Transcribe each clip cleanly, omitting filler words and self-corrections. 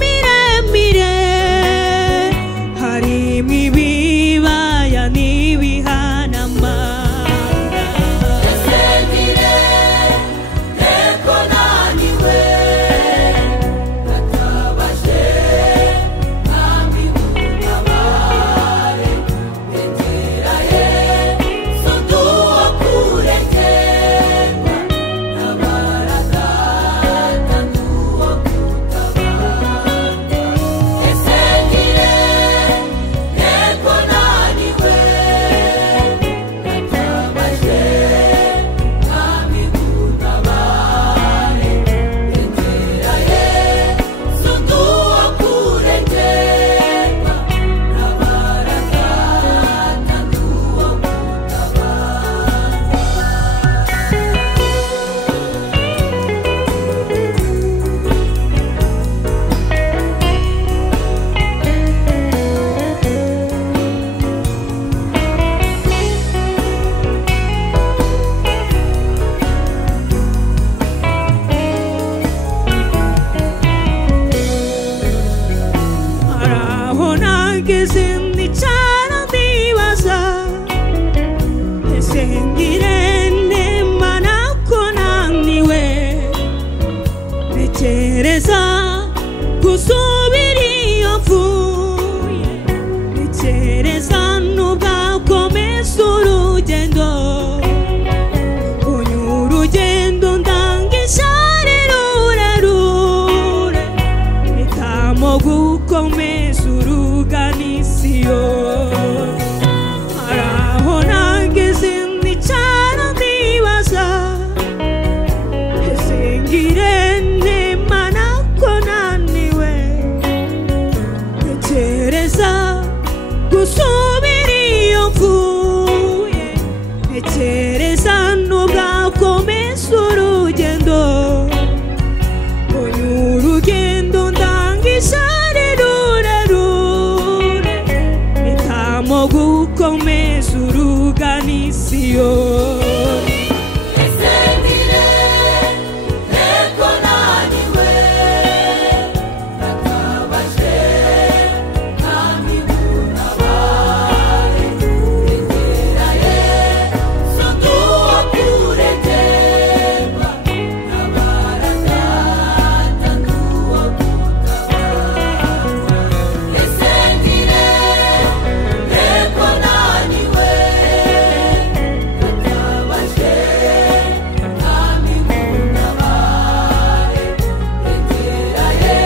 miremire harimo ibibaya n'ibihanamanga esengire eko naniwe natabaje nami ntabare inzira ye sonduwa kurengerwa ntabaraga tanduwa kutabanga esengire eko naniwe natabaje nami ntabare inzira ye sonduwa kurengerwa ntabaraga tanduwa araho nageze ndicara ndibaza ese ngire nemana ko naniwe ntekereza gusubira iyo mvuye ntekereza n'ubwakomeza urugendo unyura urugendo ndangisha rurerure mpitamo gukomeza uruganisiyo araho nageze ndicara ndibaza ese ngire nemana ko naniwe ntekereza gusubira iyo mvuye ntekereza n'ubwakomeza urugendo unyura urugendo ndangisha rurerure mpitamo gukomeza uruganisiyo esengire eko naniwe natabaje nami ntabare inzira ye sonduwa kurengerwa ntabaraga tanduwa kutabanga esengire eko naniwe natabaje nami ntabare inzira ye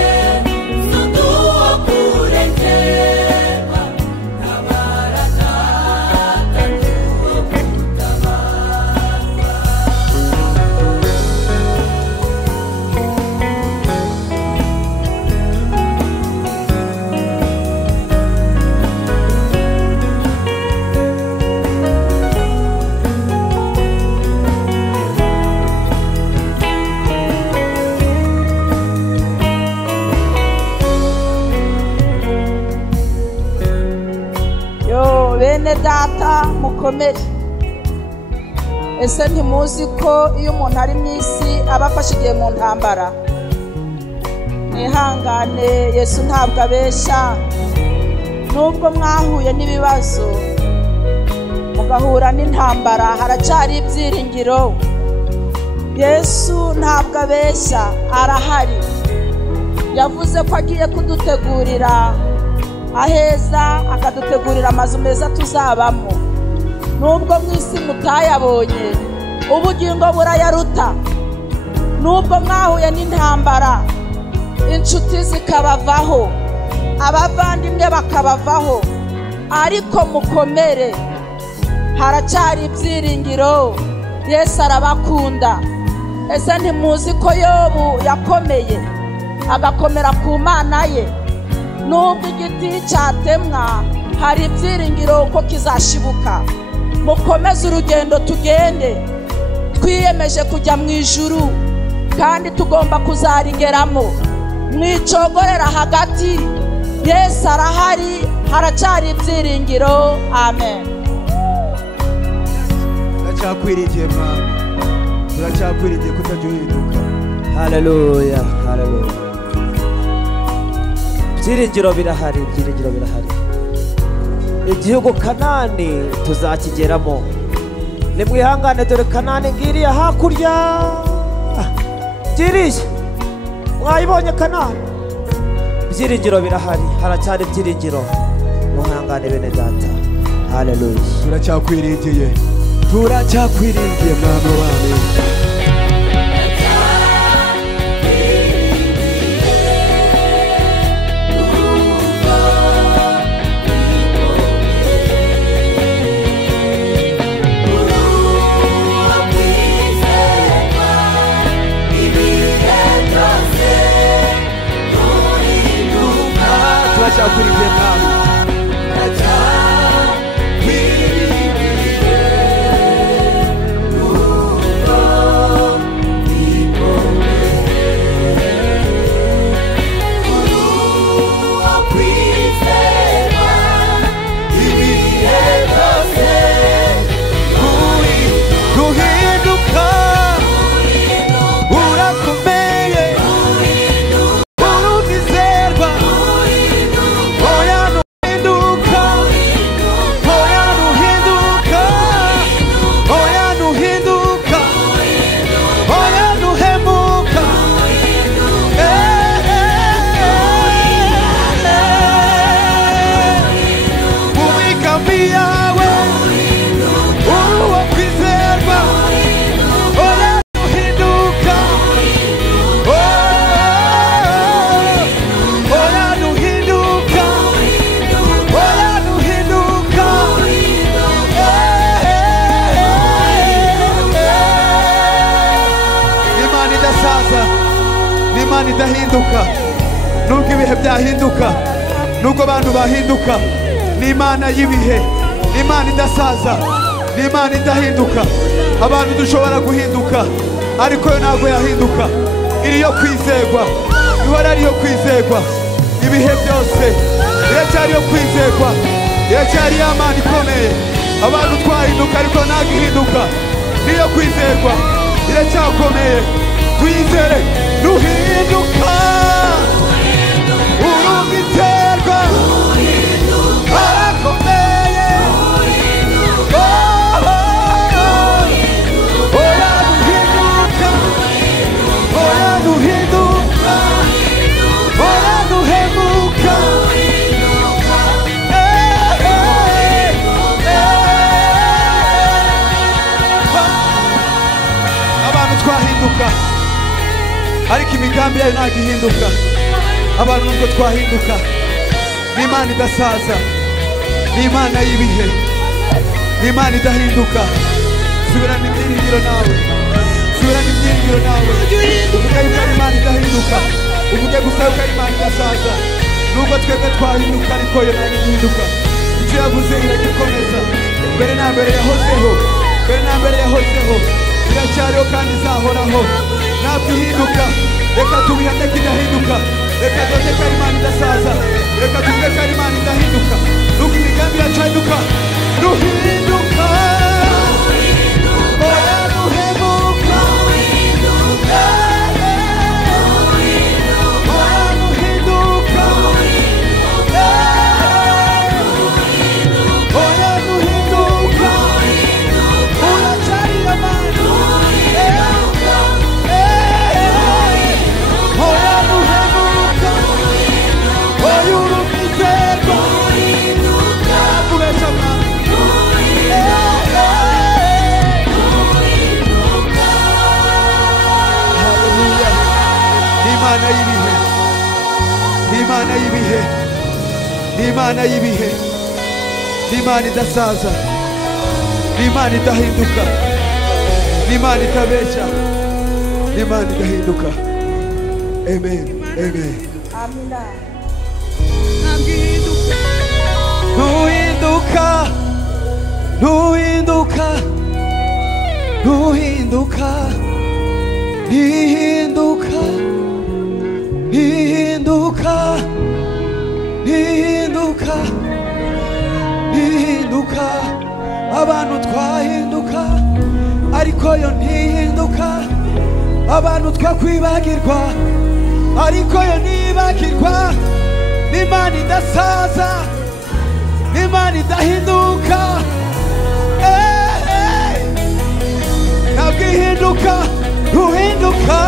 sonduwa kurengerwa ntabaraga tanduwa Yo bene data mukomere ese ntimuzi ko iyo umuntu ari mu isi aba afashe igihe mu ntambara mwihangane Yesu ntabwo abeshya nubwo mwahuye n'ibibazo mugahura n'intambara haracyari ibyiringiro Yesu ntabwo abeshya arahari yavuze ko agiye kudutegurira aheza akadutegurira amazu meza tuzabamo nubwo mu isi mutayabonye ubugingo burayaruta nubwo mwahuye n'intambara inshuti zikabavaho abavandimwe bakabavaho ariko mukomere haracyari ibyiringiro Yesu arabakunda ese ntimuzi ko Yobu yakomeye agakomera ku Mana ye nubwo igiti cyatemwa hari ibyiringiro ko kizashibuka mukomeze urugendo tugende twiyemeje kujya mu ijuru kandi tugomba kuzarigeramo mwicogorera hagati Yesu arahari haracyari ibyiringiro amen turacyakwirigiye mwami turacyakwirigiye kutajya uhinduka haleluya haleluya ibyiringiro birahari, ibyiringiro birahari. Igihugu Kanani tuzakigeramo. Nimwihangane dore Kanani ngiriya hakurya. Ngiriya mwayibonye Kanani. Ibyiringiro birahari, haracyari ibyiringiro. Muhangane bene data. Haleluya. Turacakwiringiye, turacakwiringiye mwami wami. Turacakwiringiye mwami. Idahinduka nubwo ibihe byahinduka, nubwo abantu bahinduka, ni Imana y'ibihe, ni Imana idasaza, ni Imana idahinduka. Abantu dushobora guhinduka ariko yo ntabwo yahinduka. Iri yo kwizerwa, ihora ari yo kwizerwa ibihe byose. Iracyari yo kwizerwa, iracyari ya Mana ikomeye. Abantu twahinduka ariko ntabwo ihinduka. Ni yo kwizerwa, iracyakomeye. Twizere nuhinduka, urumiterwa, arakomeye. Oya nuhinduka, oya nuhinduka, oya nuhemuka. Abantu twahinduka ariko imigambi yayo ntabwo ihinduka. Abantu nubwo twahinduka, ni Imana idasaza, ni Imana y'ibihe, ni Imana idahinduka. Subirana ibyiringiro nawe, subirana ibyiringiro nawe. Uvuge yuko ari Imana idahinduka, uvuge gusa yuko ari Imana idasaza. Nubwo twebwe twahinduka ariko yo ntabwo ihinduka. Icyo yavuze iragikomeza. Mbere na mbere yahozeho, mbere na mbere yahozeho, iracyariho kandi izahoraho. Ntabwo ihinduka. Reka tubihane ko idahinduka. Reka tuvuge ko ari Imana idasaza. Reka tuvuge ko ari Imana idahinduka. Nuko imigambi yacu ihinduka. Nuhinduka, oya nuhemuka, oya nuhinduka, oya nuhinduka. Uracyari Imana. Oya nuhemuka, oya urumizerwa, kubesha Mana. Haleluya. Ni Imana y'ibihe, ni Imana y'ibihe, ni Imana y'ibihe, ni Imana idasaza, ni Imana idahinduka, ni Imana itabesha, ni Imana idahinduka. Amen, amen. Amina. Nuhinduka, nuhinduka, nuhinduka, nihinduka, nihinduka, nihinduka, nihinduka. Abantu twahinduka ariko yo ntihinduka. Abantu twakwibagirwa ariko yo ntibagirwa. Ni Imana idahinduka ntabwo ihinduka uhinduka